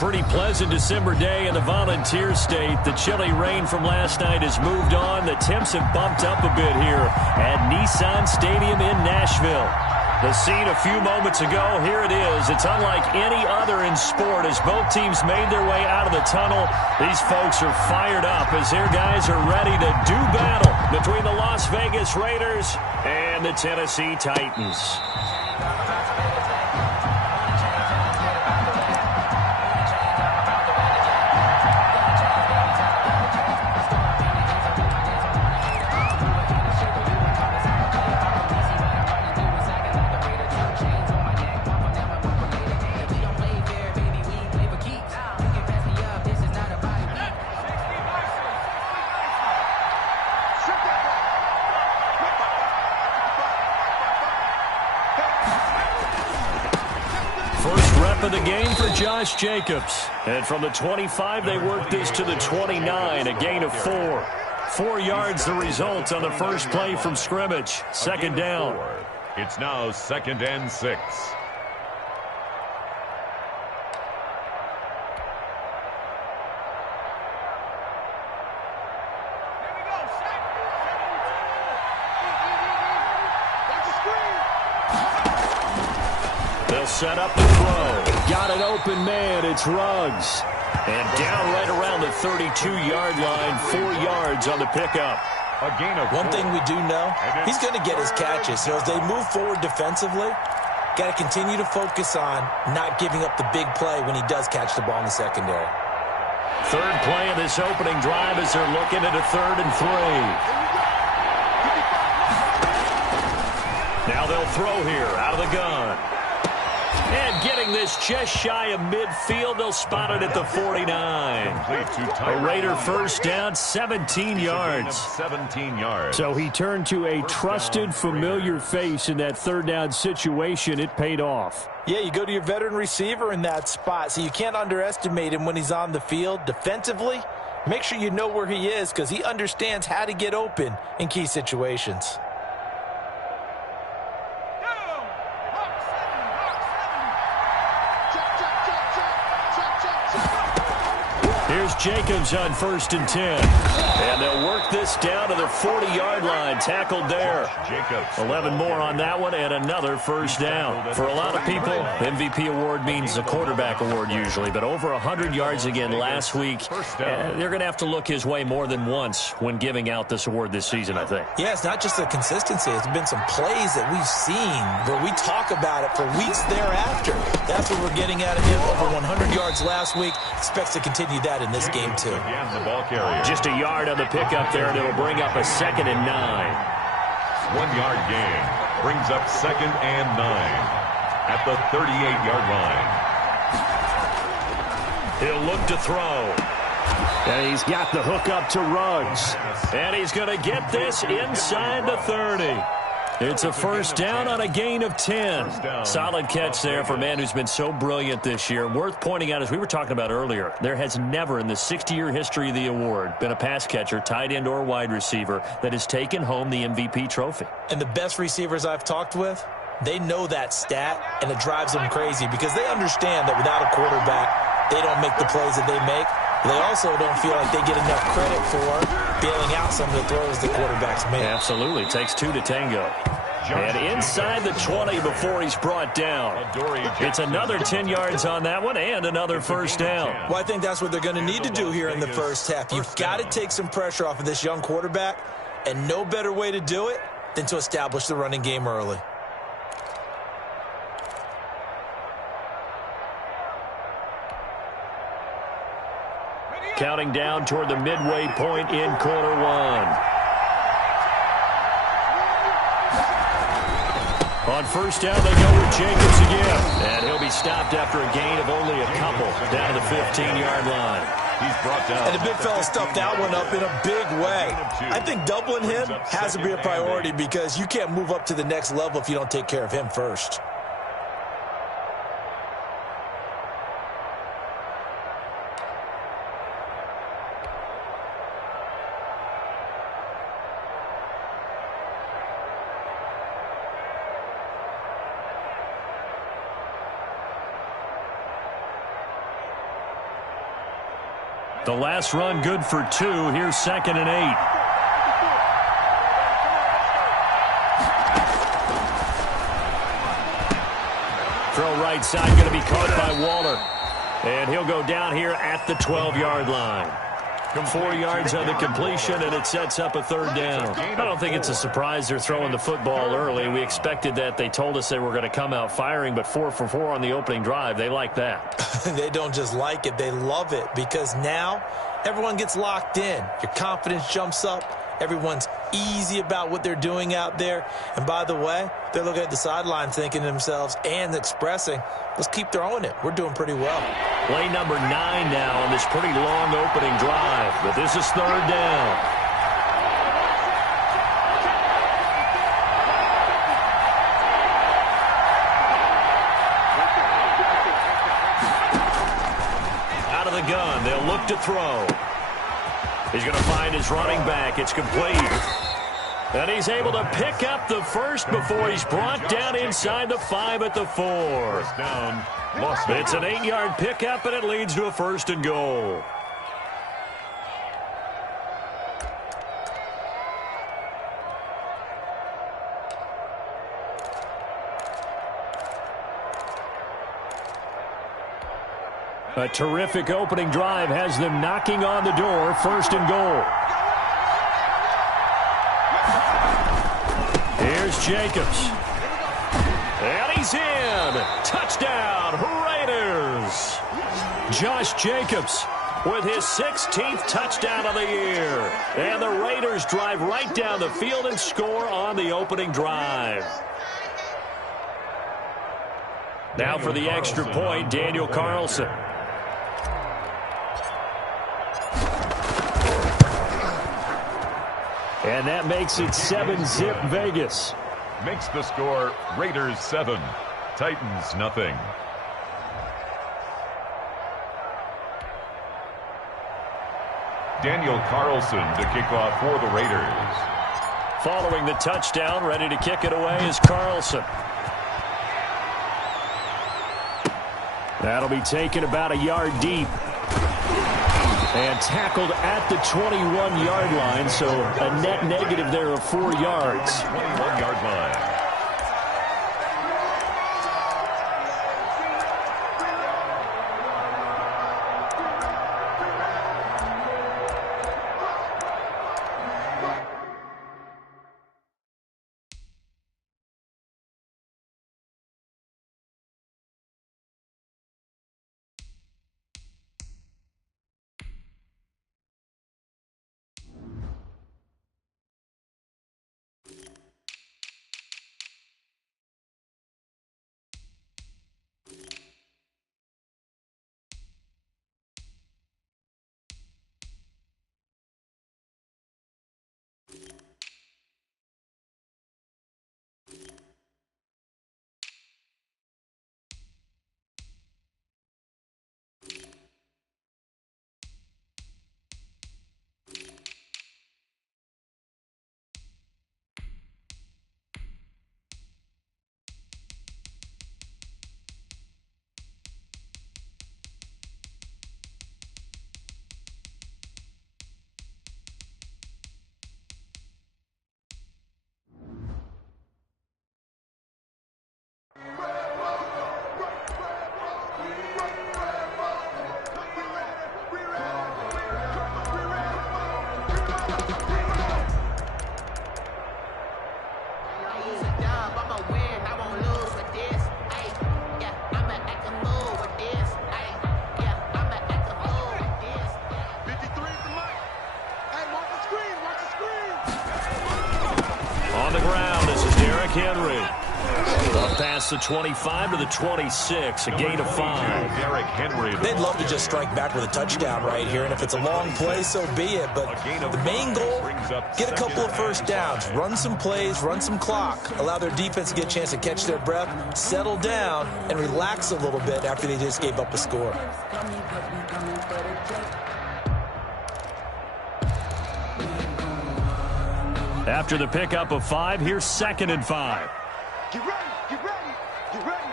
Pretty pleasant December day in the Volunteer State. The chilly rain from last night has moved on. The temps have bumped up a bit here at Nissan Stadium in Nashville. The scene a few moments ago, here it is. It's unlike any other in sport as both teams made their way out of the tunnel. These folks are fired up as their guys are ready to do battle between the Las Vegas Raiders and the Tennessee Titans. Of the game for Josh Jacobs. And from the 25, they work this to the 29, a gain of 4. 4 yards the result on the first play from scrimmage. Second down. It's now 2nd and 6. They'll set up the throw. Got an open man. It's Ruggs. And down right around the 32-yard line. 4 yards on the pickup. A gain of 4. One thing we do know, he's going to get his catches. So as they move forward defensively, got to continue to focus on not giving up the big play when he does catch the ball in the secondary. Third play of this opening drive as they're looking at a 3rd and 3. Now they'll throw here out of the gun. And getting this just shy of midfield, they'll spot it at the 49. A Raider first down, 17 yards. 17 yards. So he turned to a trusted, familiar face in that 3rd down situation. It paid off. Yeah, you go to your veteran receiver in that spot, so you can't underestimate him when he's on the field. Defensively, make sure you know where he is because he understands how to get open in key situations. Here's Jacobs on 1st and 10. And they'll work this down to the 40-yard line. Tackled there. 11 more on that one and another first down. For a lot of people, MVP award means a quarterback award usually. But over 100 yards again last week. They're going to have to look his way more than once when giving out this award this season, I think. Yeah, it's not just the consistency. It's been some plays that we've seen where we talk about it for weeks thereafter. That's what we're getting out of him. Over 100 yards last week. Expects to continue that in this game too. Just a yard on the pickup there, and it'll bring up a 2nd and 9. 1 yard gain brings up 2nd and 9 at the 38-yard line. He'll look to throw. And he's got the hook up to Ruggs. And he's going to get this inside the 30. It's a first down on a gain of 10. Solid catch there for a man who's been so brilliant this year. Worth pointing out, as we were talking about earlier, there has never in the 60-year history of the award been a pass catcher, tight end, or wide receiver that has taken home the MVP trophy. And the best receivers I've talked with, they know that stat, and it drives them crazy because they understand that without a quarterback, they don't make the plays that they make. They also don't feel like they get enough credit for bailing out some of the throws the quarterbacks make. Absolutely. It takes 2 to tango. And inside the 20 before he's brought down. It's another 10 yards on that one and another first down. Well, I think that's what they're going to need to do here in the first half. You've got to take some pressure off of this young quarterback, and no better way to do it than to establish the running game early. Counting down toward the midway point in quarter 1. On first down, they go with Jacobs again. And he'll be stopped after a gain of only a couple down to the 15-yard line. He's brought down. And the big fella stuffed that one up in a big way. I think doubling him has to be a priority because you can't move up to the next level if you don't take care of him first. The last run good for 2. Here's 2nd and 8. Throw right side, going to be caught by Waller. And he'll go down here at the 12-yard line. 4 yards on the completion, and it sets up a 3rd down. I don't think it's a surprise they're throwing the football early. We expected that. They told us they were going to come out firing, but 4 for 4 on the opening drive. They like that. They don't just like it. They love it because now everyone gets locked in. Your confidence jumps up. Everyone's easy about what they're doing out there. And by the way, they're looking at the sideline thinking to themselves and expressing, let's keep throwing it. We're doing pretty well. Play number 9 now on this pretty long opening drive. But this is 3rd down. Out of the gun, they'll look to throw. He's going to find his running back. It's complete. And he's able to pick up the first before he's brought down inside the 5 at the 4. First down. It's an 8-yard pickup, and it leads to a 1st and goal. A terrific opening drive has them knocking on the door. 1st and goal. Here's Jacobs. And he's in. Touchdown, Raiders. Josh Jacobs with his 16th touchdown of the year. And the Raiders drive right down the field and score on the opening drive. Now for the extra point, Daniel Carlson. And that makes it 7-zip Vegas. Makes the score Raiders 7, Titans nothing. Daniel Carlson to kick off for the Raiders. Following the touchdown, ready to kick it away is Carlson. That'll be taken about a yard deep. And tackled at the 21-yard line, so a net negative there of 4 yards. 21-yard line. The 25 to the 26, a gain of 5. Derrick Henry. They'd love to just strike back with a touchdown right here, and if it's a long play, so be it. But the main goal, get a couple of first downs, run some plays, run some clock, allow their defense to get a chance to catch their breath, settle down, and relax a little bit after they just gave up a score. After the pickup of 5, here's 2nd and 5. Get ready, get ready, get ready.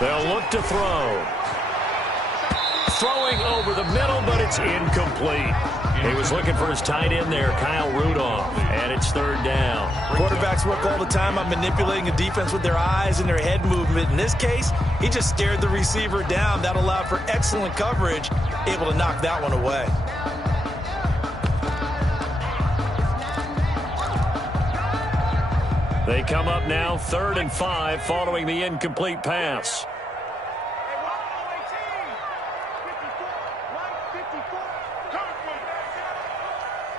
They'll look to throw. throwing over the middle, but it's incomplete. He was looking for his tight end there, Kyle Rudolph, and it's third down. Quarterbacks work all the time on manipulating a defense with their eyes and their head movement. In this case, he just stared the receiver down. That allowed for excellent coverage, able to knock that one away. They come up now 3rd and 5 following the incomplete pass.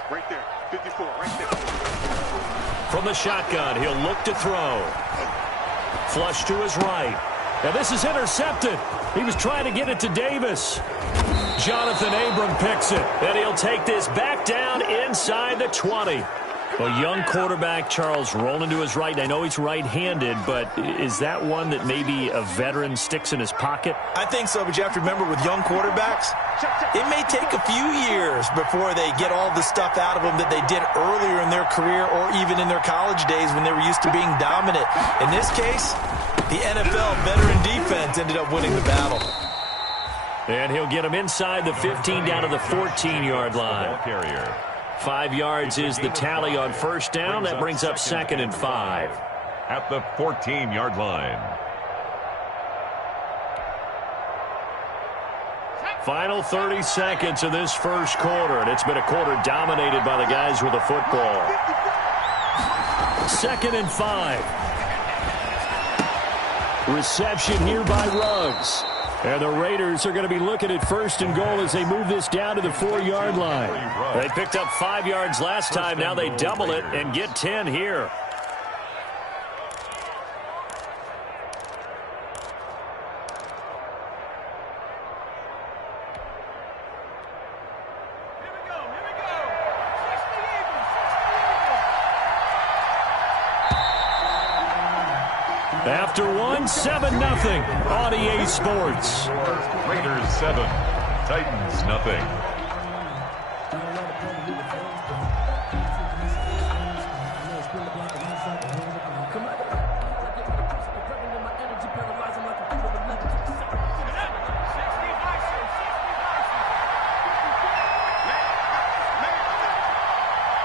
Right there, 54, right there. From the shotgun, he'll look to throw. Flush to his right. Now this is intercepted. He was trying to get it to Davis. Jonathan Abram picks it. And he'll take this back down inside the 20. A young quarterback, Charles, rolling to his right. I know he's right-handed, but is that one that maybe a veteran sticks in his pocket? I think so, but you have to remember with young quarterbacks, it may take a few years before they get all the stuff out of them that they did earlier in their career or even in their college days when they were used to being dominant. In this case, the NFL veteran defense ended up winning the battle. And he'll get him inside the 15 down to the 14-yard line. 5 yards is the tally on first down. That brings up 2nd and 5. At the 14-yard line. Final 30 seconds of this first quarter, and it's been a quarter dominated by the guys with the football. 2nd and 5. Reception here by Ruggs. And the Raiders are going to be looking at 1st and goal as they move this down to the 4-yard line. They picked up 5 yards last time. Now they double it and get 10 here. After one, 7-0 on EA Sports. Raiders 7, Titans nothing.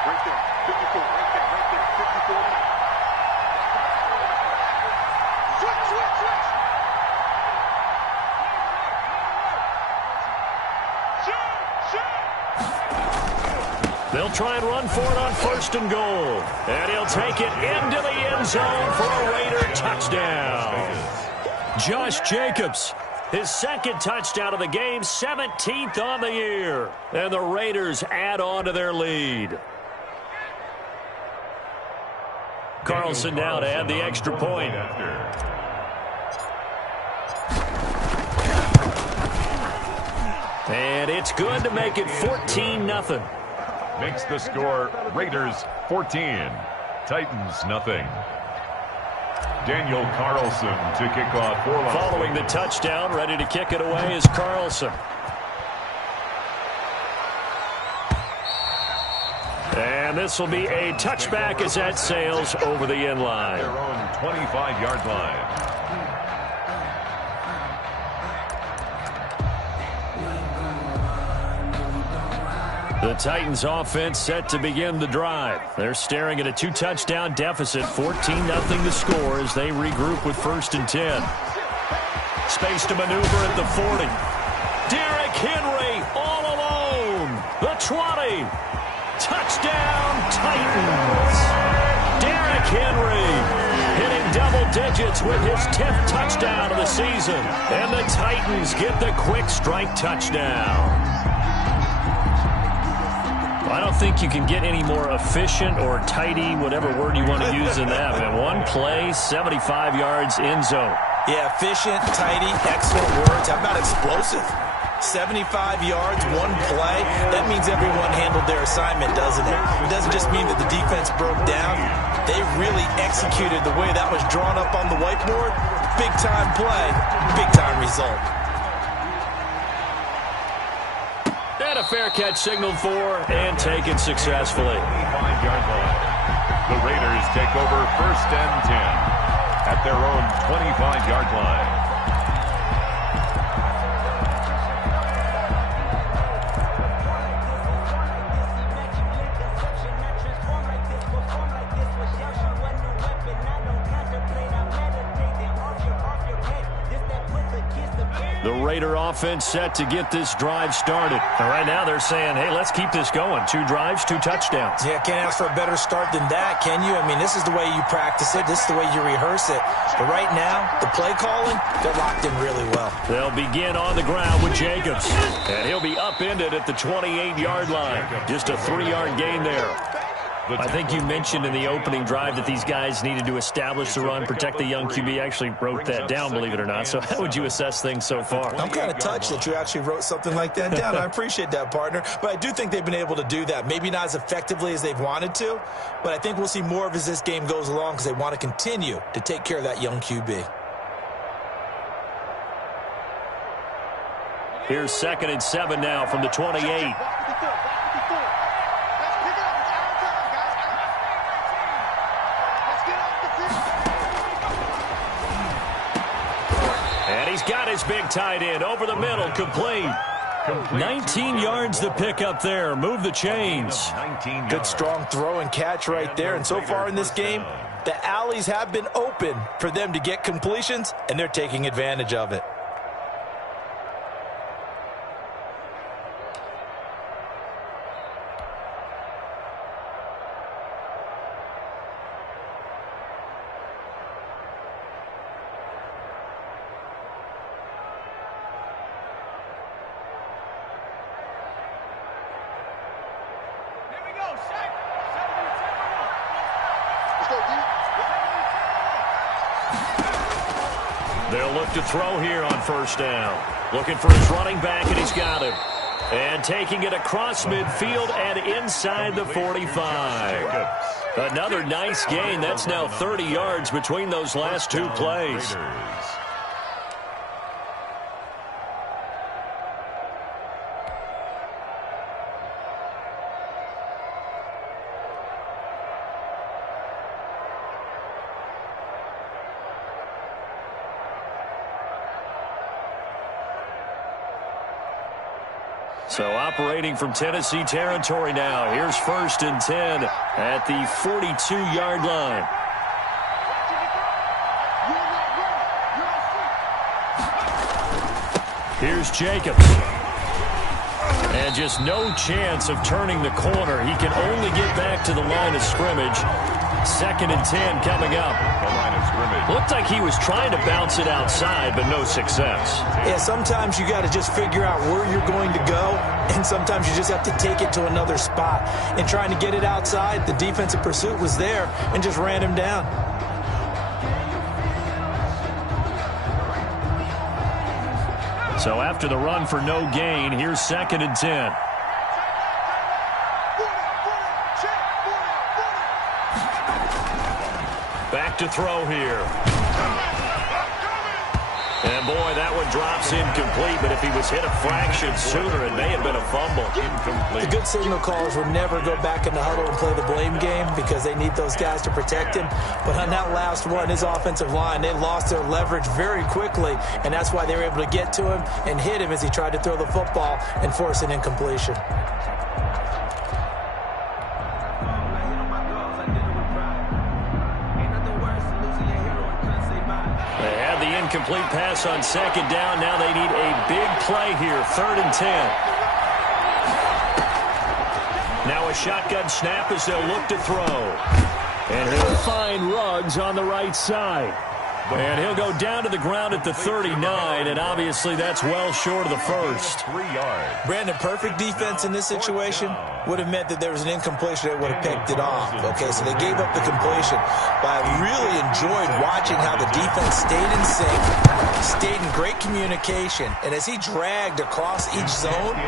Right there, 54, right there, 54. They'll try and run for it on 1st and goal. And he'll take it into the end zone for a Raider touchdown. Josh Jacobs, his 2nd touchdown of the game, 17th on the year. And the Raiders add on to their lead. Carlson now to add the extra point. And it's good to make it 14-0. Makes the score Raiders 14, Titans nothing. Daniel Carlson to kick off for Las Vegas. Following the touchdown, ready to kick it away is Carlson. And this will be a touchback as that sails over the end line. Their own 25-yard line. The Titans offense set to begin the drive. They're staring at a 2-touchdown deficit, 14-0 to score as they regroup with 1st and 10. Space to maneuver at the 40. Derrick Henry all alone. The 20. Touchdown Titans. Derrick Henry hitting double digits with his 10th touchdown of the season. And the Titans get the quick strike touchdown. I don't think you can get any more efficient or tidy, whatever word you want to use in that. Man, one play, 75 yards, end zone. Yeah, efficient, tidy, excellent words. How about explosive? 75 yards, one play. That means everyone handled their assignment, doesn't it? It doesn't just mean that the defense broke down. They really executed the way that was drawn up on the whiteboard. Big-time play, big-time result. And a fair catch signaled for and taken successfully. 5-yard line. The Raiders take over 1st and 10 at their own 25-yard line. Raider offense set to get this drive started. And right now they're saying, hey, let's keep this going. 2 drives, 2 touchdowns. Yeah, can't ask for a better start than that, can you? I mean, this is the way you practice it. This is the way you rehearse it. But right now, the play calling, they're locked in really well. They'll begin on the ground with Jacobs. And he'll be upended at the 28-yard line. Just a 3-yard gain there. I think you mentioned in the opening drive that these guys needed to establish the run, protect the young QB. Actually wrote that down, believe it or not. So how would you assess things so far? I'm kind of touched that you actually wrote something like that down. I appreciate that, partner. But I do think they've been able to do that. Maybe not as effectively as they've wanted to, but I think we'll see more of as this game goes along because they want to continue to take care of that young QB. Here's 2nd and 7 now from the 28. And he's got his big tight end over the middle, complete. 19 yards to pick up there. Move the chains. Good strong throw and catch right there. And so far in this game, the alleys have been open for them to get completions, and they're taking advantage of it. They'll look to throw here on 1st down. Looking for his running back, and he's got him. And taking it across midfield and inside the 45. Another nice gain. That's now 30 yards between those last 2 plays. So operating from Tennessee territory now. Here's 1st and 10 at the 42-yard line. Here's Jacobs. And just no chance of turning the corner. He can only get back to the line of scrimmage. 2nd and 10 coming up. The line of scrimmage. Looked like he was trying to bounce it outside, but no success. Yeah, sometimes you got to just figure out where you're going to go, and sometimes you just have to take it to another spot. And trying to get it outside, the defensive pursuit was there and just ran him down. So after the run for no gain, here's 2nd and 10. Back to throw here. And boy, that one drops incomplete, but if he was hit a fraction sooner, it may have been a fumble. Incomplete. The good signal callers would never go back in the huddle and play the blame game because they need those guys to protect him. But on that last one, his offensive line, they lost their leverage very quickly, and that's why they were able to get to him and hit him as he tried to throw the football and force an incompletion. Incomplete pass on 2nd down. Now they need a big play here. 3rd and 10. Now a shotgun snap as they'll look to throw. And he'll find Ruggs on the right side. And he'll go down to the ground at the 39, and obviously that's well short of the first. 3 yards. Brandon, perfect defense in this situation would have meant that there was an incompletion that would have picked it off. Okay, so they gave up the completion. But I really enjoyed watching how the defense stayed in sync, stayed in great communication, and as he dragged across each zone,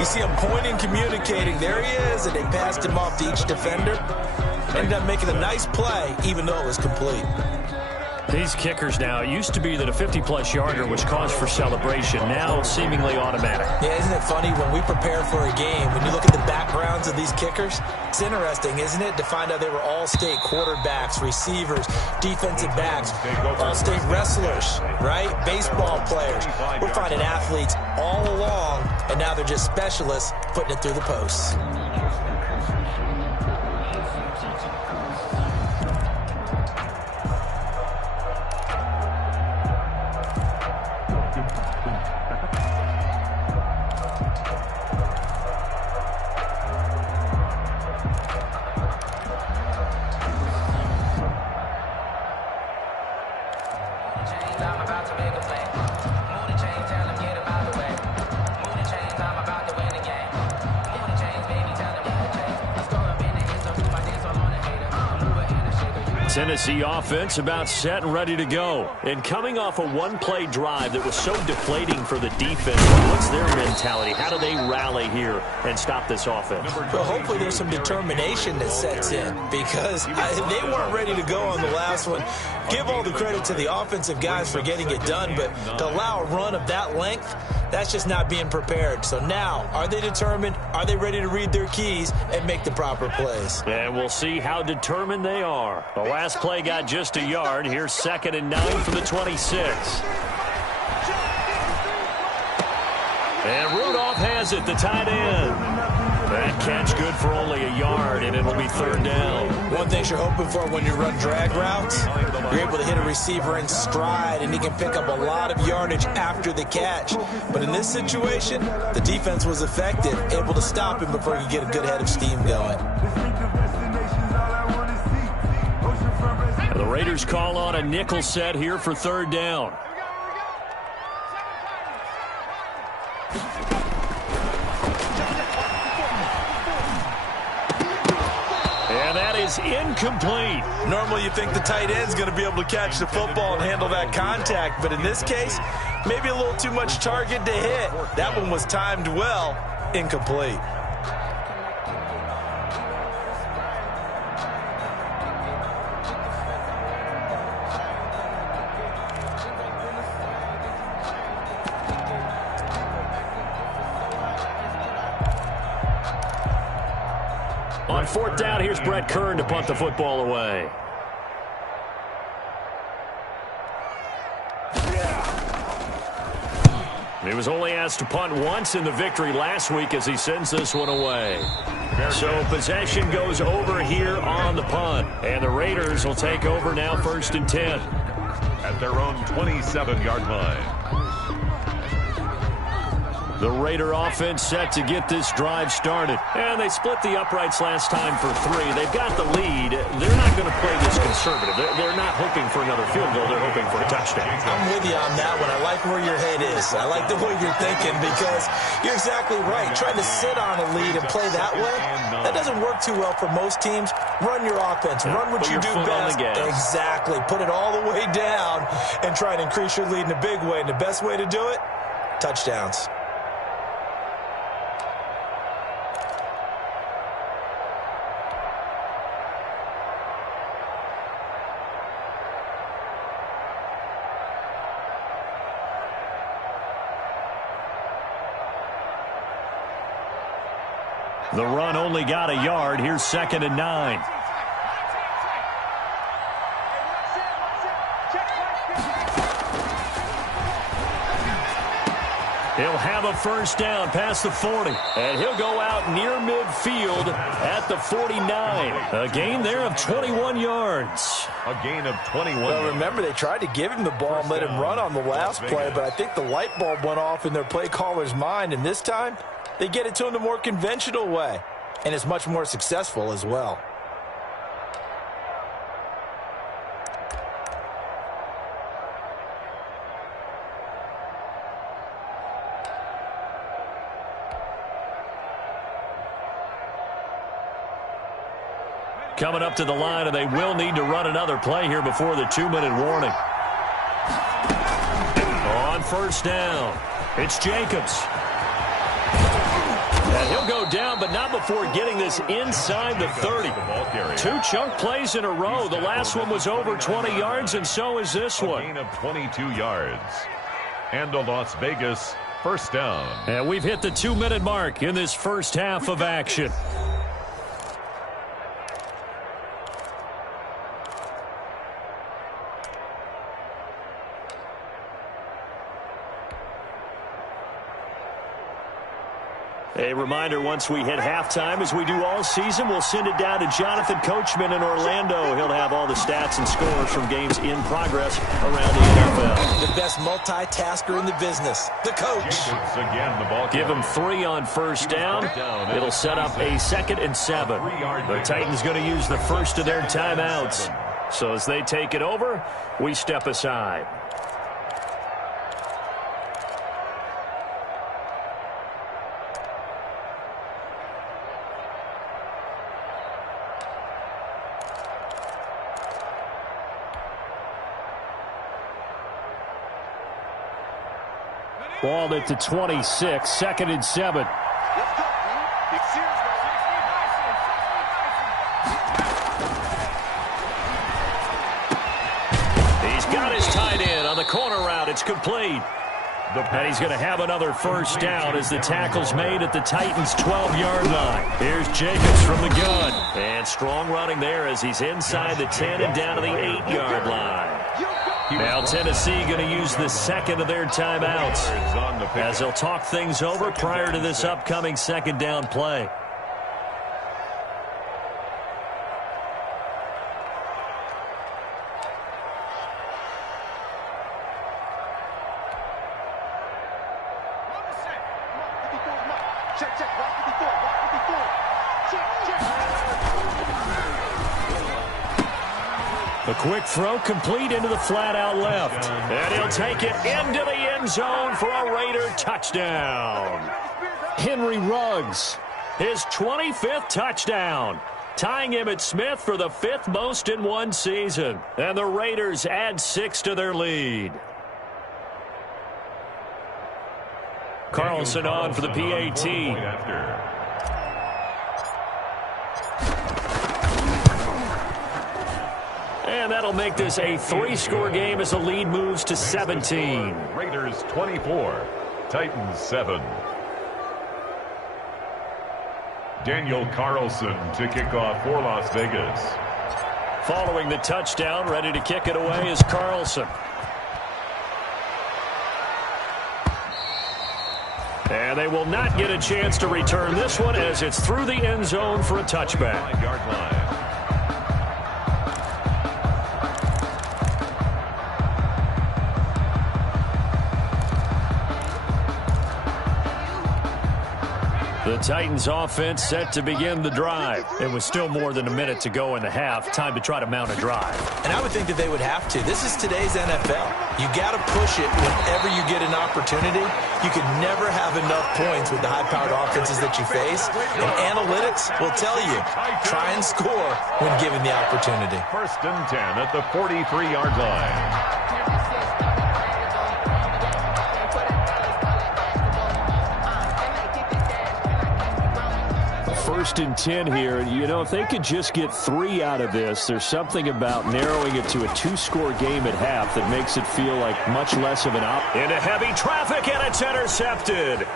you see him pointing, communicating. There he is, and they passed him off to each defender. Ended up making a nice play, even though it was complete. These kickers now, it used to be that a 50-plus yarder was cause for celebration. Now seemingly automatic. Yeah, isn't it funny when we prepare for a game, when you look at the backgrounds of these kickers, it's interesting, isn't it, to find out they were all-state quarterbacks, receivers, defensive backs, all-state wrestlers, right? Baseball players. We're finding athletes all along, and now they're just specialists putting it through the posts. Tennessee offense about set and ready to go. And coming off a one-play drive that was so deflating for the defense, what's their mentality? How do they rally here and stop this offense? Well, hopefully there's some determination that sets in because they weren't ready to go on the last one. Give all the credit to the offensive guys for getting it done, but to allow a run of that length, that's just not being prepared. So now, are they determined? Are they ready to read their keys and make the proper plays? And we'll see how determined they are. The last play got just a yard. Here's 2nd and 9 for the 26. And Rudolph has it, the tight end. That catch good for only a yard, and it'll be 3rd down. One thing you're hoping for when you run drag routes, you're able to hit a receiver in stride, and he can pick up a lot of yardage after the catch. But in this situation, the defense was effective, able to stop him before he could get a good head of steam going. And the Raiders call on a nickel set here for 3rd down. And that is incomplete. Normally you think the tight end's going to be able to catch the football and handle that contact, but in this case, maybe a little too much target to hit. That one was timed well, incomplete. On 4th down, here's Brett Kern to punt the football away. He was only asked to punt once in the victory last week as he sends this one away. So possession goes over here on the punt. And the Raiders will take over now 1st and 10. At their own 27-yard line. The Raider offense set to get this drive started. And they split the uprights last time for 3. They've got the lead. They're not going to play this conservative. They're not hoping for another field goal. They're hoping for a touchdown. I'm with you on that one. I like where your head is. I like the way you're thinking because you're exactly right. Trying to sit on a lead and play that way, that doesn't work too well for most teams. Run your offense. Run what you do best. Exactly. Put it all the way down and try to increase your lead in a big way. And the best way to do it, touchdowns. The run only got a yard. Here's 2nd and 9. He'll have a 1st down past the 40. And he'll go out near midfield at the 49. A gain there of 21 yards. A gain of 21. Well, remember, they tried to give him the ball and let him run on the last play, but I think the light bulb went off in their play caller's mind, and this time they get it to him the more conventional way, and it's much more successful as well. Coming up to the line, and they will need to run another play here before the 2-minute warning. On 1st down, it's Jacobs. And he'll go down, but not before getting this inside the 30. 2 chunk plays in a row. The last one was over 20 yards, and so is this one. A gain of 22 yards. And a Las Vegas 1st down. And we've hit the 2-minute mark in this first half of action. A reminder, once we hit halftime, as we do all season, we'll send it down to Jonathan Coachman in Orlando. He'll have all the stats and scores from games in progress around the NFL. The best multitasker in the business, the coach. Again, the ball Give him 3 on 1st down. It'll set up a 2nd and 7. The Titans going to use the first of their timeouts. So as they take it over, we step aside. Ball at the 26, 2nd and 7. Let's go, man. Big series, He's got his tight end on the corner route. It's complete. And he's going to have another first down as the tackle's made at the Titans' 12-yard line. Here's Jacobs from the gun. And strong running there as he's inside the 10 and down to the 8-yard line. Now Tennessee going to use the second of their timeouts as they'll talk things over prior to this upcoming second down play. Check, check. Watch 54. Watch 54. Check, check. A quick throw complete into the flat out left. And he'll take it into the end zone for a Raider touchdown. Henry Ruggs, his 25th touchdown, tying Emmitt Smith for the 5th most in one season. And the Raiders add 6 to their lead. Carlson on for the PAT. And that'll make this a 3-score game as the lead moves to 17. Raiders 24, Titans 7. Daniel Carlson to kick off for Las Vegas. Following the touchdown, ready to kick it away is Carlson. And they will not get a chance to return this one as it's through the end zone for a touchback. 5-yard line. The Titans offense set to begin the drive. It was still more than a minute to go in the half. Time to try to mount a drive. And I would think that they would have to. This is today's NFL. You got to push it whenever you get an opportunity. You can never have enough points with the high-powered offenses that you face. And analytics will tell you, try and score when given the opportunity. 1st and 10 at the 43-yard line. 1st and 10 here. You know, if they could just get 3 out of this, there's something about narrowing it to a 2-score game at half that makes it feel like much less of an op. Into heavy traffic, and it's intercepted.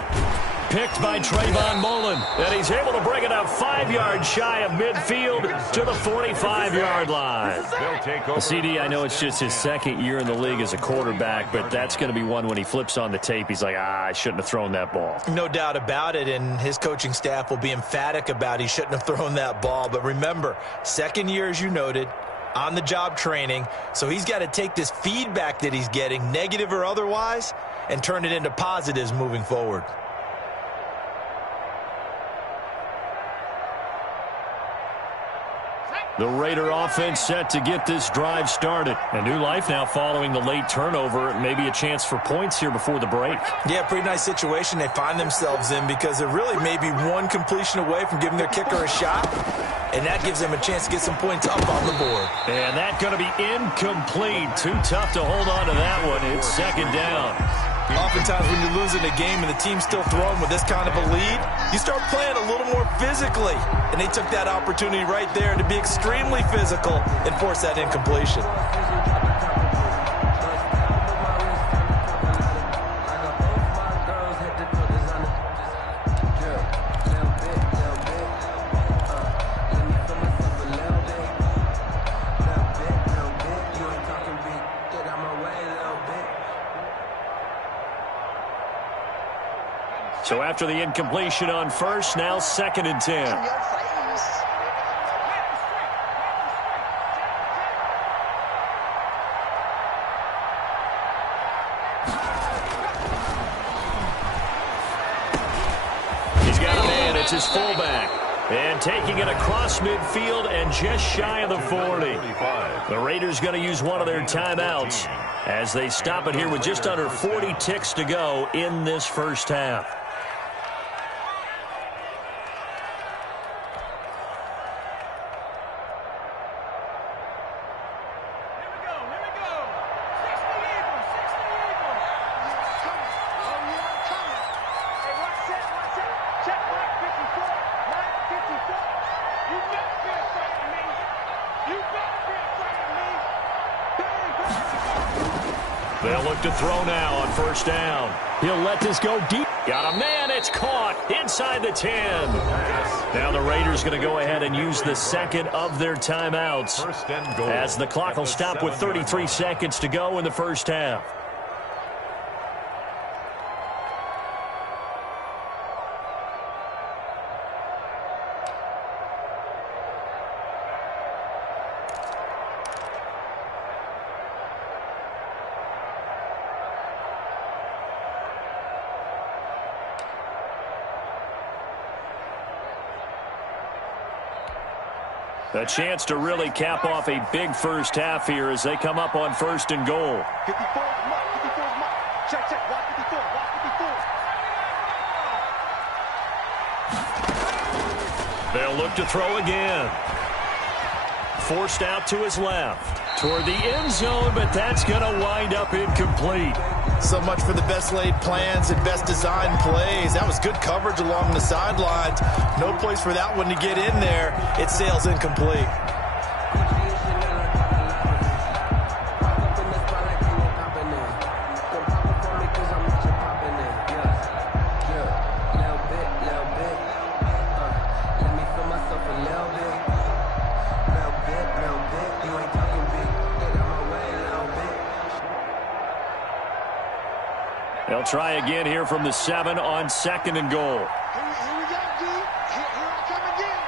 Picked by Trayvon Mullen, and he's able to bring it up 5 yards shy of midfield to the 45-yard line. CD, I know it's just his 2nd year in the league as a quarterback, but that's going to be one when he flips on the tape, he's like, I shouldn't have thrown that ball. No doubt about it, and his coaching staff will be emphatic about he shouldn't have thrown that ball. But remember, 2nd year, as you noted, on-the-job training, so he's got to take this feedback that he's getting, negative or otherwise, and turn it into positives moving forward. The Raider offense set to get this drive started. A new life now following the late turnover. Maybe a chance for points here before the break. Yeah, pretty nice situation they find themselves in because they're really maybe one completion away from giving their kicker a shot. And that gives them a chance to get some points up on the board. And that's going to be incomplete. Too tough to hold on to that one. It's 2nd down. Oftentimes when you're losing a game and the team's still throwing with this kind of a lead, you start playing a little more physically. And they took that opportunity right there to be extremely physical and force that incompletion. So after the incompletion on first, now 2nd and 10. He's got a man. It's his fullback. And taking it across midfield and just shy of the 40. The Raiders going to use one of their timeouts as they stop it here with just under 40 ticks to go in this first half. look to throw now on first down. He'll let this go deep. Got a man. It's caught inside the 10. Now the Raiders going to go ahead and use the second of their timeouts as the clock will stop with 33 seconds to go in the first half. A chance to really cap off a big first half here as they come up on first and goal. 54 mark. Check. Watch 54. They'll look to throw again. Forced out to his left. Toward the end zone, but that's going to wind up incomplete. So much for the best laid plans and best designed plays. That was good coverage along the sidelines. No place for that one to get in there. It sails incomplete. They'll try again here from the 7 on second and goal. Here we go, D. Here I come again.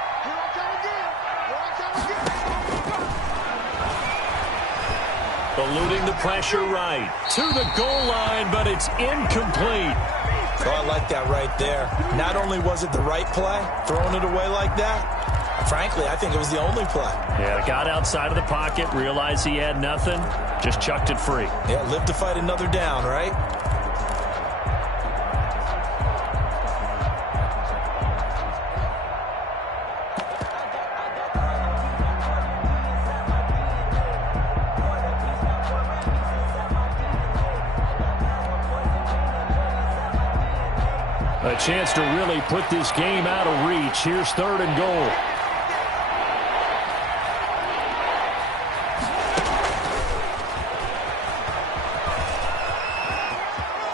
Eluding the pressure right. To the goal line, but it's incomplete. Oh, I like that right there. Not only was it the right play, throwing it away like that, frankly, I think it was the only play. Yeah, got outside of the pocket, realized he had nothing, just chucked it free. Yeah, live to fight another down, right? A chance to really put this game out of reach. Here's third and goal.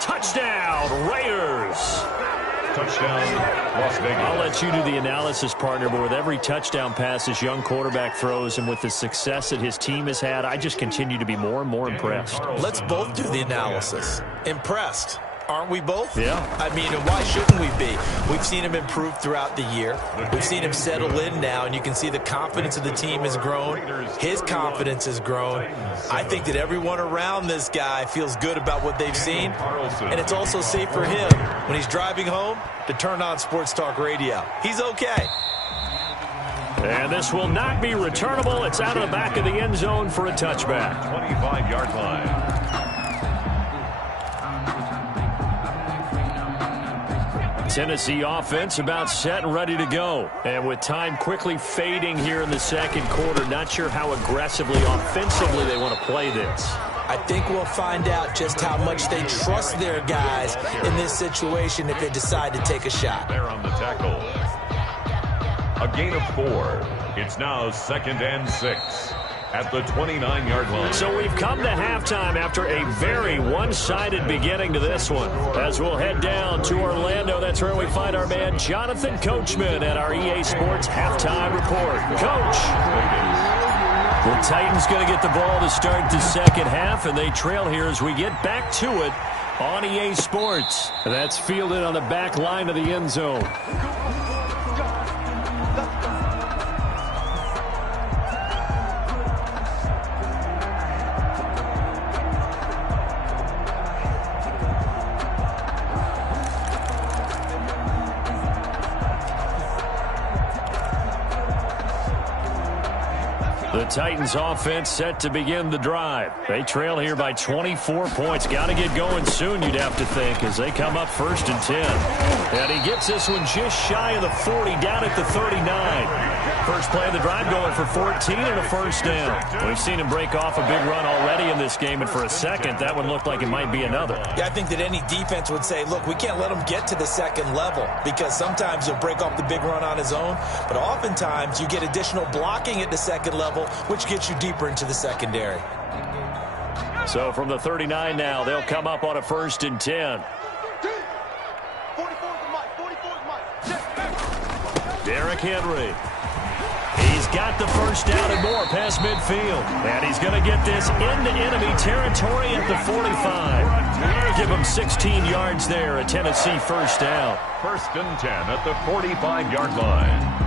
Touchdown, Raiders. Touchdown, Las Vegas. I'll let you do the analysis, partner, but with every touchdown pass this young quarterback throws and with the success that his team has had, I just continue to be more and more impressed. Let's both do the analysis. Impressed. Aren't we both? Yeah. I mean, and why shouldn't we be? We've seen him improve throughout the year. We've seen him settle in now, and you can see the confidence of the team has grown. His confidence has grown. I think that everyone around this guy feels good about what they've seen, and it's also safe for him when he's driving home to turn on Sports Talk Radio. He's okay. And this will not be returnable. It's out of the back of the end zone for a touchback. 25-yard line. Tennessee offense about set and ready to go. And with time quickly fading here in the second quarter, not sure how aggressively, offensively they want to play this. I think we'll find out just how much they trust their guys in this situation if they decide to take a shot. There on the tackle. A gain of 4. It's now 2nd and 6 at the 29-yard line. So we've come to halftime after a very one-sided beginning to this one. As we'll head down to Orlando, that's where we find our man Jonathan Coachman at our EA Sports Halftime Report. Coach. The Titans going to get the ball to start the second half, and they trail here as we get back to it on EA Sports. That's fielded on the back line of the end zone. The Titans offense set to begin the drive. They trail here by 24 points. Got to get going soon, you'd have to think, as they come up 1st and 10. And he gets this one just shy of the 40, down at the 39. First play of the drive going for 14 and a first down. We've seen him break off a big run already in this game, and for a second, that one looked like it might be another. Yeah, I think that any defense would say, look, we can't let him get to the second level, because sometimes he'll break off the big run on his own, but oftentimes you get additional blocking at the second level, which gets you deeper into the secondary. So from the 39 now, they'll come up on a 1st and 10. 44 is the mic. 44 is mic. Derrick Henry. He's got the first down and more past midfield. And he's going to get this into enemy territory at the 45. Give him 16 yards there, a Tennessee first down. 1st and 10 at the 45-yard line.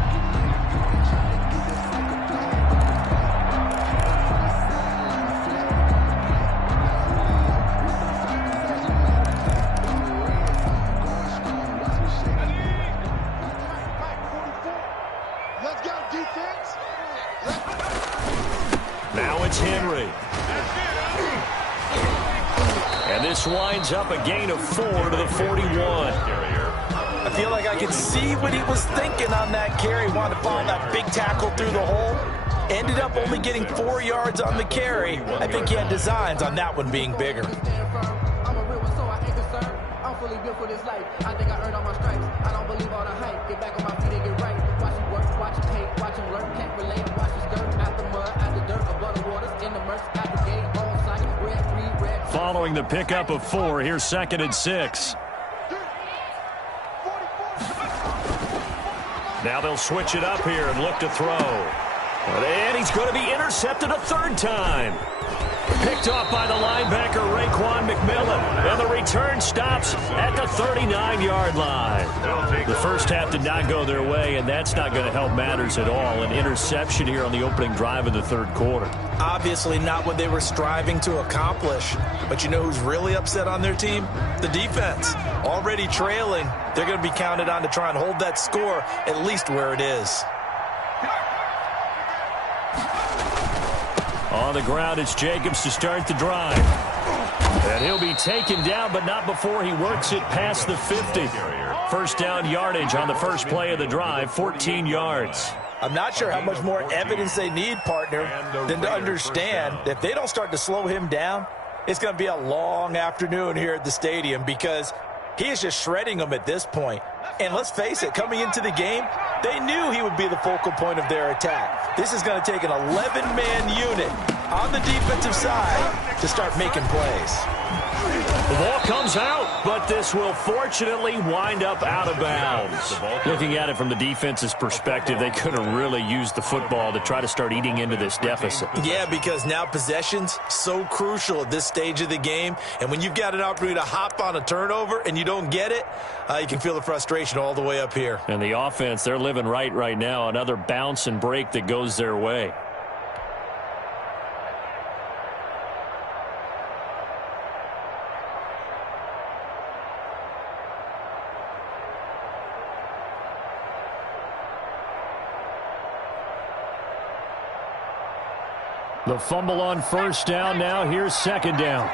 Now it's Henry. And this winds up a gain of 4 to the 41. I feel like I can see what he was thinking on that carry. Wanted to follow that big tackle through the hole. Ended up only getting 4 yards on the carry. I think he had designs on that one being bigger. I'm a real one, so I ain't concerned. I'm fully built for this life. I think I earned all my stripes. I don't believe all the hype. Get back on my feet and get right. Watch him work, watch him hate, watch him learn. Can't relate, watch his dirt. Out the mud, out the dirt, above the waters, in the murks, out the gate, on site, red, green, red. Following the pickup of 4, here's 2nd and 6. Now they'll switch it up here and look to throw. And he's going to be intercepted a 3rd time. Picked off by the linebacker, Raekwon McMillan. And the return stops at the 39-yard line. The first half did not go their way, and that's not going to help matters at all. An interception here on the opening drive of the 3rd quarter. Obviously not what they were striving to accomplish. But you know who's really upset on their team? The defense. Already trailing. They're going to be counted on to try and hold that score at least where it is. On the ground, it's Jacobs to start the drive. And he'll be taken down, but not before he works it past the 50. First down yardage on the first play of the drive, 14 yards. I'm not sure how much more evidence they need, partner, than to understand that if they don't start to slow him down, it's going to be a long afternoon here at the stadium because he is just shredding them at this point. And let's face it, coming into the game, they knew he would be the focal point of their attack. This is going to take an 11-man unit on the defensive side to start making plays. The ball comes out, but this will fortunately wind up out of bounds. Looking at it from the defense's perspective, they could have really used the football to try to start eating into this deficit. Yeah, because now possession's so crucial at this stage of the game. And when you've got an opportunity to hop on a turnover and you don't get it, you can feel the frustration all the way up here. And the offense, they're living right now. Another bounce and break that goes their way. The fumble on first down. Now here's 2nd down.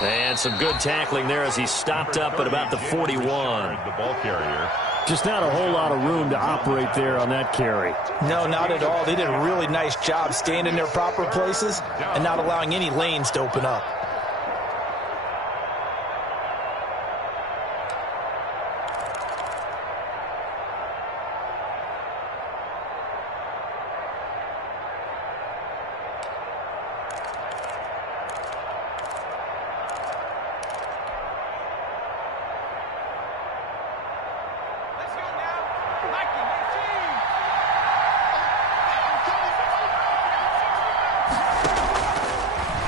And some good tackling there as he stopped up at about the 41. The ball carrier. Just not a whole lot of room to operate there on that carry. No, not at all. They did a really nice job staying in their proper places and not allowing any lanes to open up.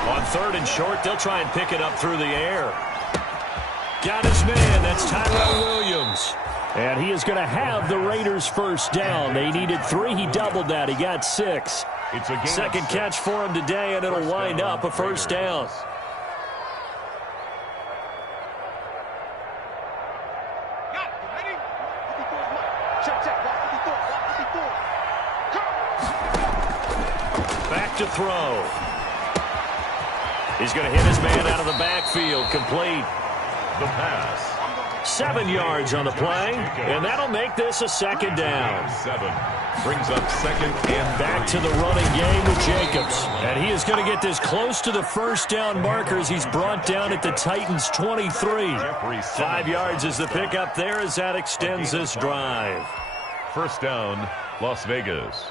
On 3rd and short, they'll try and pick it up through the air. Got his man. That's Tyrell Williams. And he is going to have the Raiders first down. They needed 3. He doubled that. He got 6. It's a Second catch for him today, and it'll wind up a first down. Back to throw. He's going to hit his man out of the backfield. Complete. The pass. 7 yards on the play, and that'll make this a second down. 7 brings up second and back to the running game with Jacobs. And he is going to get this close to the first down markers. He's brought down at the Titans' 23. 5 yards is the pickup there as that extends this drive. First down, Las Vegas.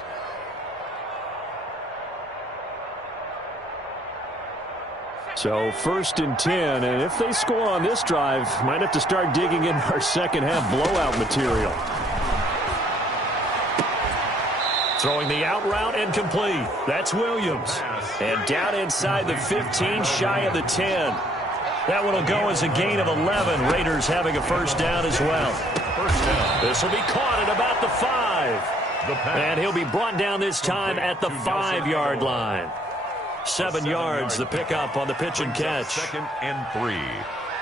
So 1st and 10, and if they score on this drive, might have to start digging in our second half blowout material. Throwing the out route and complete. That's Williams. And down inside the 15, shy of the 10. That one will go as a gain of 11. Raiders having a first down as well. This will be caught at about the 5. And he'll be brought down this time at the 5-yard line. 7 yards, the pickup on the pitch and catch. Second and 3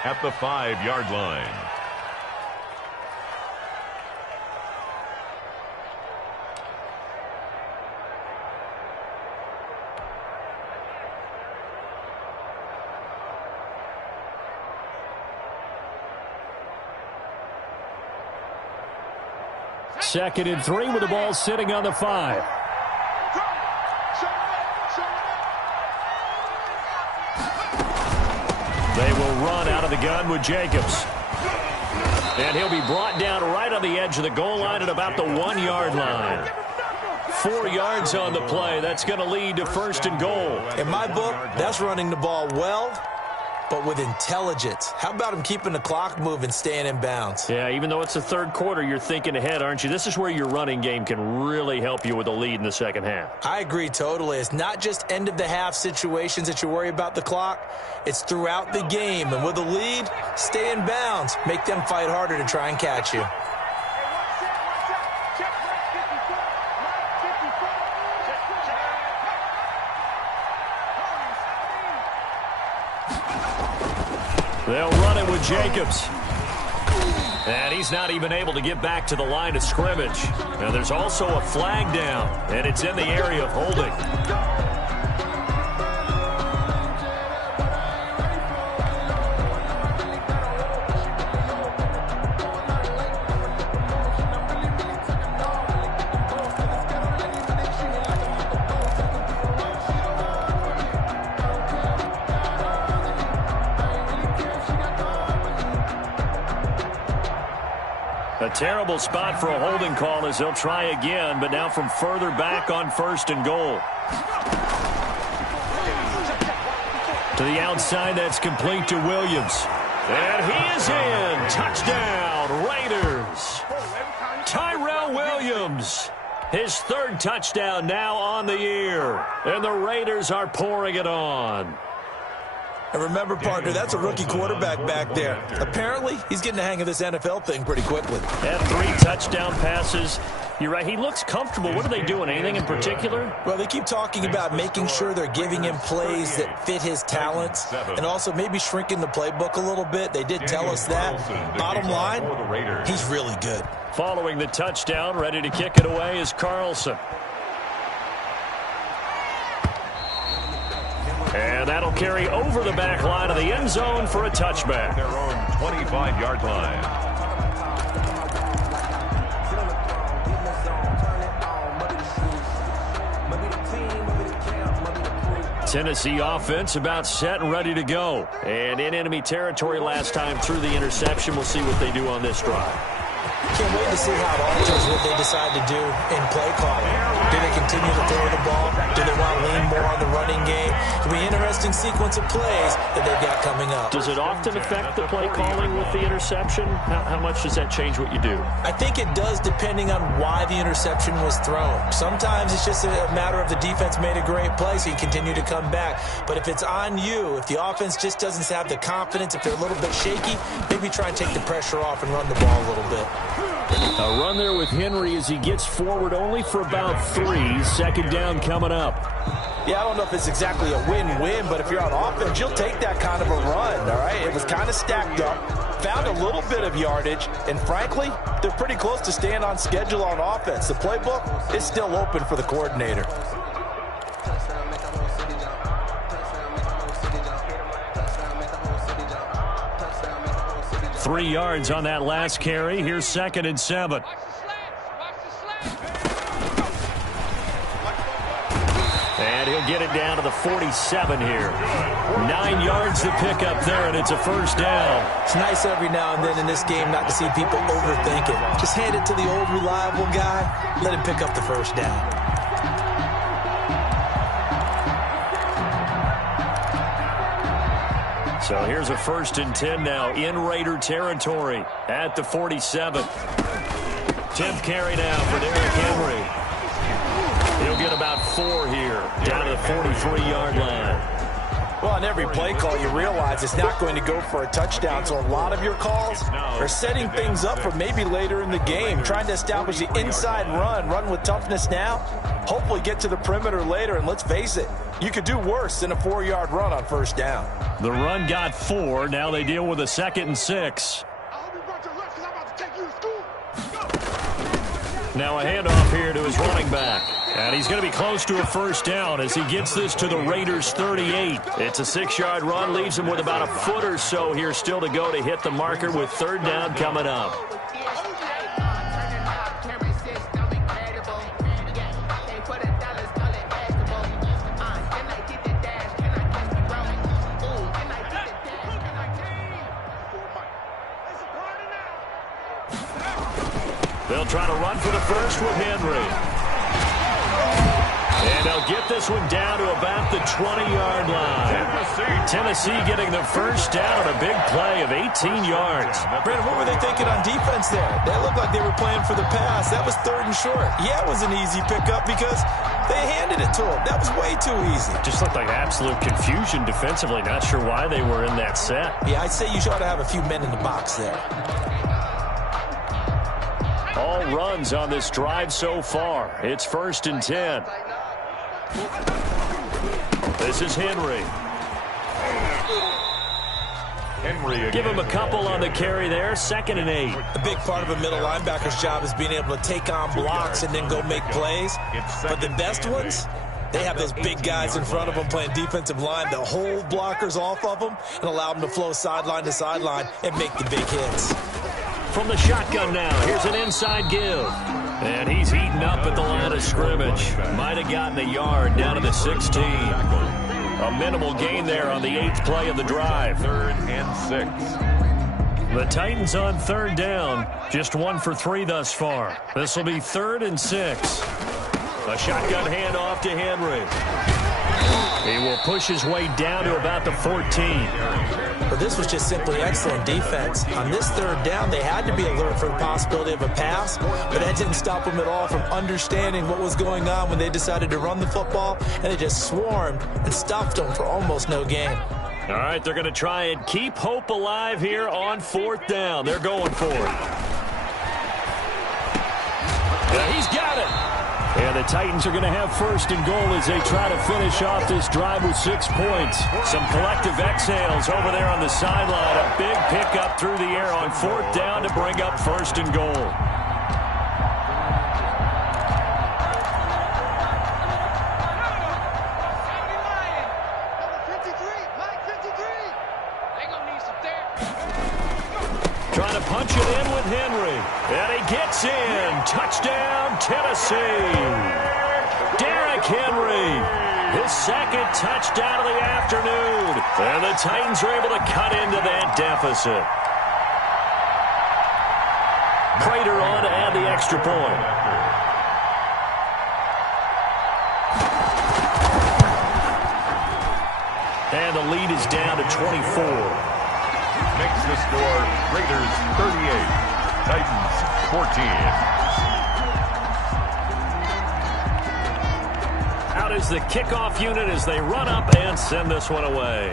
at the 5-yard line. Second and 3 with the ball sitting on the 5. They will run out of the gun with Jacobs. And he'll be brought down right on the edge of the goal line at about the 1-yard line. 4 yards on the play. That's going to lead to 1st and goal. In my book, that's running the ball well, but with intelligence. How about him keeping the clock moving, staying in bounds? Yeah, even though it's the third quarter, you're thinking ahead, aren't you? This is where your running game can really help you with a lead in the second half. I agree totally. It's not just end-of-the-half situations that you worry about the clock. It's throughout the game. And with a lead, stay in bounds. Make them fight harder to try and catch you. They'll run it with Jacobs. And he's not even able to get back to the line of scrimmage. Now there's also a flag down, and it's in the area of holding. A terrible spot for a holding call as they'll try again, but now from further back on 1st and goal. To the outside, that's complete to Williams. And he is in. Touchdown, Raiders. Tyrell Williams. His 3rd touchdown now on the year. And the Raiders are pouring it on. And remember, partner, that's a rookie quarterback back there. Apparently, he's getting the hang of this NFL thing pretty quickly. Had 3 touchdown passes. You're right, he looks comfortable. What are they doing? Anything in particular? Well, they keep talking about making sure they're giving him plays that fit his talents and also maybe shrinking the playbook a little bit. They did tell us that. Bottom line, he's really good. Following the touchdown, ready to kick it away is Carlson. And that'll carry over the back line of the end zone for a touchback. Their own 25-yard line. Tennessee offense about set and ready to go. And in enemy territory last time through the interception. We'll see what they do on this drive. Can't wait to see how it alters what they decide to do in play calling. Do they continue to throw the ball? Do they want to lean more on the running game? It'll be an interesting sequence of plays that they've got coming up. Does it often affect the play calling with the interception? How much does that change what you do? I think it does, depending on why the interception was thrown. Sometimes it's just a matter of the defense made a great play, so you continue to come back. But if it's on you, if the offense just doesn't have the confidence, if they're a little bit shaky, maybe try and take the pressure off and run the ball a little bit. A run there with Henry as he gets forward only for about 3. 2nd down coming up. Yeah, I don't know if it's exactly a win-win, but if you're on offense, you'll take that kind of a run, all right? It was kind of stacked up, found a little bit of yardage, and frankly, they're pretty close to staying on schedule on offense. The playbook is still open for the coordinator. 3 yards on that last carry. Here's 2nd and 7. And he'll get it down to the 47 here. 9 yards to pick up there, and it's a first down. It's nice every now and then in this game not to see people overthink it. Just hand it to the old reliable guy. Let him pick up the first down. So here's a 1st and 10 now in Raider territory at the 47. 10th carry now for Derrick Henry. He'll get about 4 here, down to the 43-yard line. Well, on every play call, you realize it's not going to go for a touchdown, so a lot of your calls are setting things up for maybe later in the game, trying to establish the inside run with toughness now, hopefully get to the perimeter later, and let's face it, you could do worse than a 4-yard run on first down. The run got 4. Now they deal with a 2nd and 6. Now a handoff here to his running back. And he's going to be close to a first down as he gets this to the Raiders' 38. It's a 6-yard run, leaves him with about a foot or so here still to go to hit the marker with 3rd down coming up. They'll try to run for the first with Henry. And they'll get this one down to about the 20-yard line. Tennessee getting the first down on a big play of 18 yards. Brandon, what were they thinking on defense there? They looked like they were playing for the pass. That was 3rd and short. Yeah, it was an easy pickup because they handed it to him. That was way too easy. Just looked like absolute confusion defensively. Not sure why they were in that set. Yeah, I'd say you ought to have a few men in the box there. All runs on this drive so far. It's 1st and 10. This is Henry. Give him a couple on the carry there. 2nd and 8. A big part of a middle linebacker's job is being able to take on blocks and then go make plays. But the best ones, they have those big guys in front of them playing defensive line to hold blockers off of them and allow them to flow sideline to sideline and make the big hits. From the shotgun now, here's an inside give. And he's heating up at the line of scrimmage. Might have gotten a yard down to the 16. A minimal gain there on the 8th play of the drive. 3rd and 6. The Titans on 3rd down. Just 1 for 3 thus far. This will be 3rd and 6. A shotgun handoff to Henry. He will push his way down to about the 14. But this was just simply excellent defense. On this 3rd down, they had to be alert for the possibility of a pass, but that didn't stop them at all from understanding what was going on when they decided to run the football, and they just swarmed and stuffed them for almost no gain. All right, they're going to try and keep hope alive here on 4th down. They're going for it. Yeah, he's got it. And the Titans are going to have 1st and goal as they try to finish off this drive with 6 points. Some collective exhales over there on the sideline. A big pickup through the air on 4th down to bring up 1st and goal. Trying to punch it in with Henry. And he gets in. Touchdown, Tennessee. Derrick Henry. His 2nd touchdown of the afternoon. And the Titans are able to cut into that deficit. Prater on to add the extra point. And the lead is down to 24. Makes the score Raiders 38, Titans 14. Out is the kickoff unit as they run up and send this one away.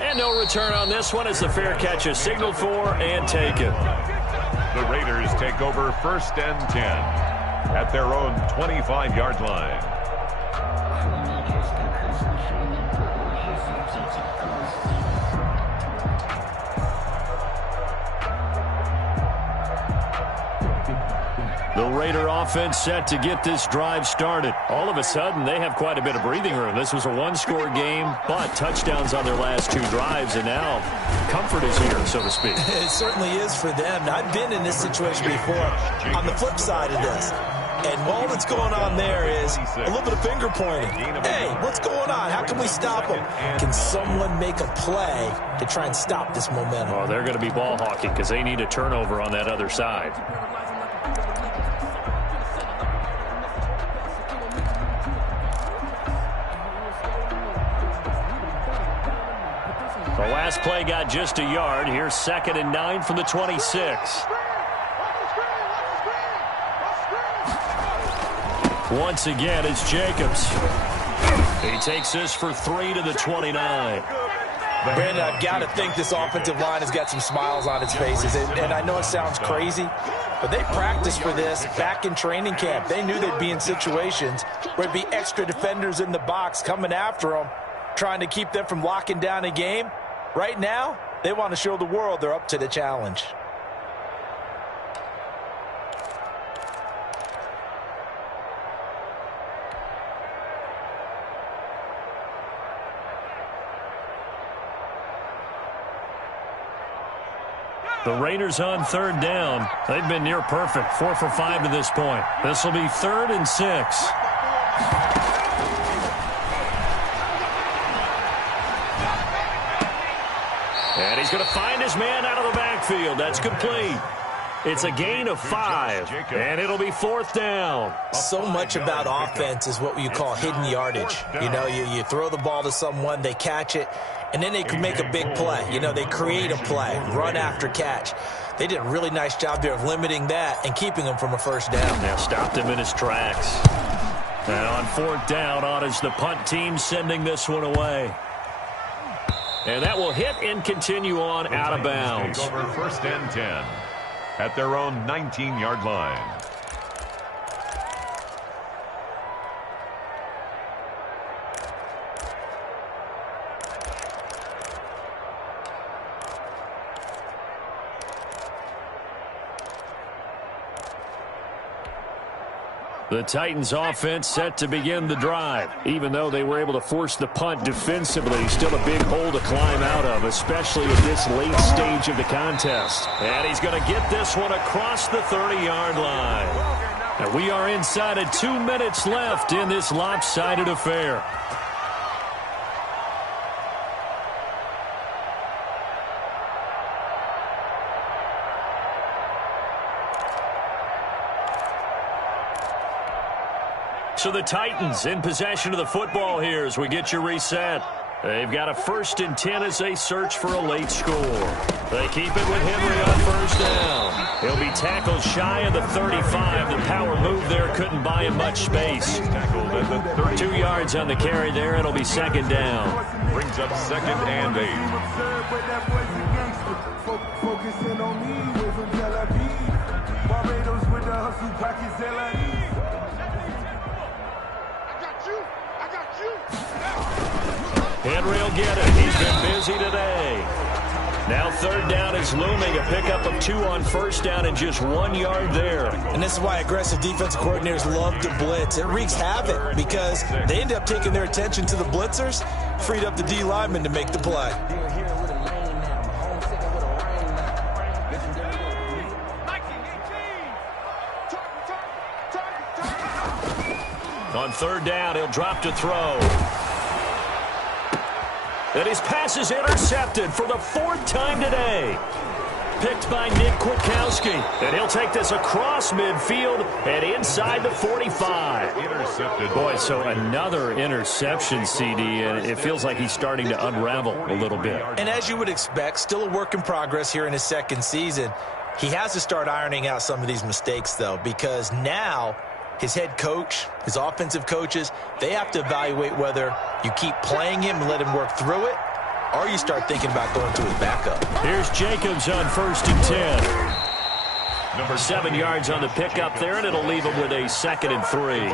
And no return on this one as the fair catch is signaled for and taken. The Raiders take over 1st and 10 at their own 25-yard line. The Raider offense set to get this drive started. All of a sudden, they have quite a bit of breathing room. This was a one-score game, but touchdowns on their last 2 drives, and now comfort is here, so to speak. It certainly is for them. I've been in this situation before on the flip side of this. And all that's going on there is a little bit of finger pointing. Hey, what's going on? How can we stop them? Can someone make a play to try and stop this momentum? Well, they're going to be ball hawking because they need a turnover on that other side. The last play got just a yard. Here's 2nd and 9 from the 26. Once again, it's Jacobs. He takes this for 3 to the 29. Brandon, I've got to think this offensive line has got some smiles on its faces. And I know it sounds crazy, but they practiced for this back in training camp. They knew they'd be in situations where there'd be extra defenders in the box coming after them, trying to keep them from locking down a game. Right now, they want to show the world they're up to the challenge. The Raiders on 3rd down. They've been near perfect, 4 for 5 to this point. This will be 3rd and 6. And he's going to find his man out of the backfield. That's complete. It's a gain of 5, and it'll be 4th down. So much about offense is what you call hidden yardage. You know, you throw the ball to someone, they catch it, and then they can make a big play. You know, they create a play, run after catch. They did a really nice job there of limiting that and keeping him from a first down. Now stopped him in his tracks. And on 4th down, on is the punt team sending this one away. And that will hit and continue on out of bounds. Take over 1st and 10 at their own 19-yard line. The Titans offense set to begin the drive. Even though they were able to force the punt defensively, still a big hole to climb out of, especially at this late stage of the contest. And he's going to get this one across the 30-yard line. And we are inside of 2 minutes left in this lopsided affair. So the Titans in possession of the football here as we get you reset. They've got a 1st and 10 as they search for a late score. They keep it with Henry on 1st down. He'll be tackled shy of the 35. The power move there couldn't buy him much space. 2 yards on the carry there. It'll be 2nd down. Brings up 2nd and 8. Focusing on me with from Tel Aviv. Barbados with the hustle package Henry will get it. He's been busy today. Now 3rd down is looming. A pickup of 2 on 1st down and just 1 yard there. And this is why aggressive defensive coordinators love to blitz. It wreaks havoc because they end up taking their attention to the blitzers, freed up the D lineman to make the play. On 3rd down, he'll drop to throw. And his pass is intercepted for the 4th time today. Picked by Nick Kwiatkowski. And he'll take this across midfield and inside the 45. Intercepted. Boy, so another interception, CD, and it feels like he's starting to unravel a little bit. And as you would expect, still a work in progress here in his 2nd season. He has to start ironing out some of these mistakes, though, because now his head coach, his offensive coaches, they have to evaluate whether you keep playing him and let him work through it, or you start thinking about going to his backup. Here's Jacobs on 1st and 10. 7 yards on the pickup there, and it'll leave him with a 2nd and 3.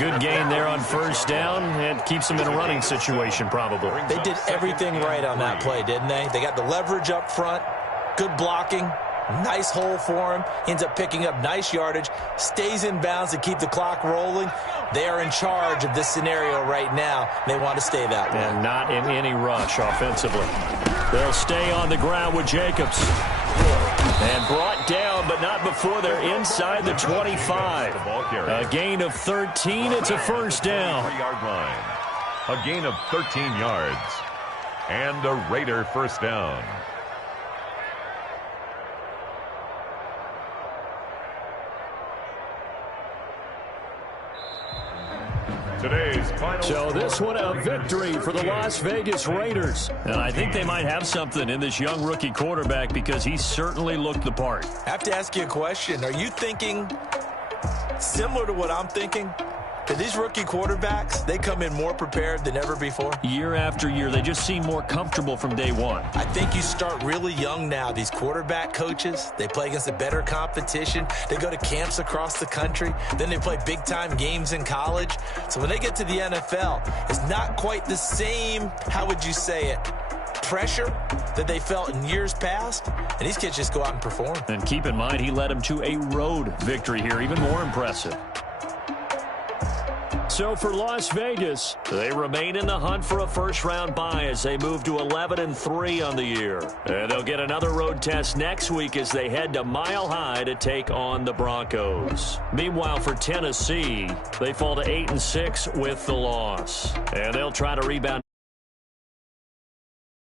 Good gain there on 1st down, and keeps him in a running situation probably. They did everything right on that play, didn't they? They got the leverage up front, good blocking, Nice hole for him. Ends up picking up nice yardage. Stays in bounds to keep the clock rolling. They are in charge of this scenario right now. They want to stay that way. And not in any rush offensively. They'll stay on the ground with Jacobs. And brought down, but not before they're inside the 25. A gain of 13. It's a first down. 3-yard line. A gain of 13 yards. And a Raider first down. Today's final So this one a victory for the Las Vegas Raiders. And I think they might have something in this young rookie quarterback because he certainly looked the part. I have to ask you a question. Are you thinking similar to what I'm thinking? That these rookie quarterbacks, they come in more prepared than ever before? Year after year, they just seem more comfortable from day one. I think you start really young now. These quarterback coaches, they play against a better competition. They go to camps across the country. Then they play big-time games in college. So when they get to the NFL, it's not quite the same, how would you say it, pressure that they felt in years past. And these kids just go out and perform. And keep in mind, he led them to a road victory here, even more impressive. So for Las Vegas, they remain in the hunt for a first-round bye as they move to 11-3 on the year. And they'll get another road test next week as they head to Mile High to take on the Broncos. Meanwhile, for Tennessee, they fall to 8-6 with the loss. And they'll try to rebound.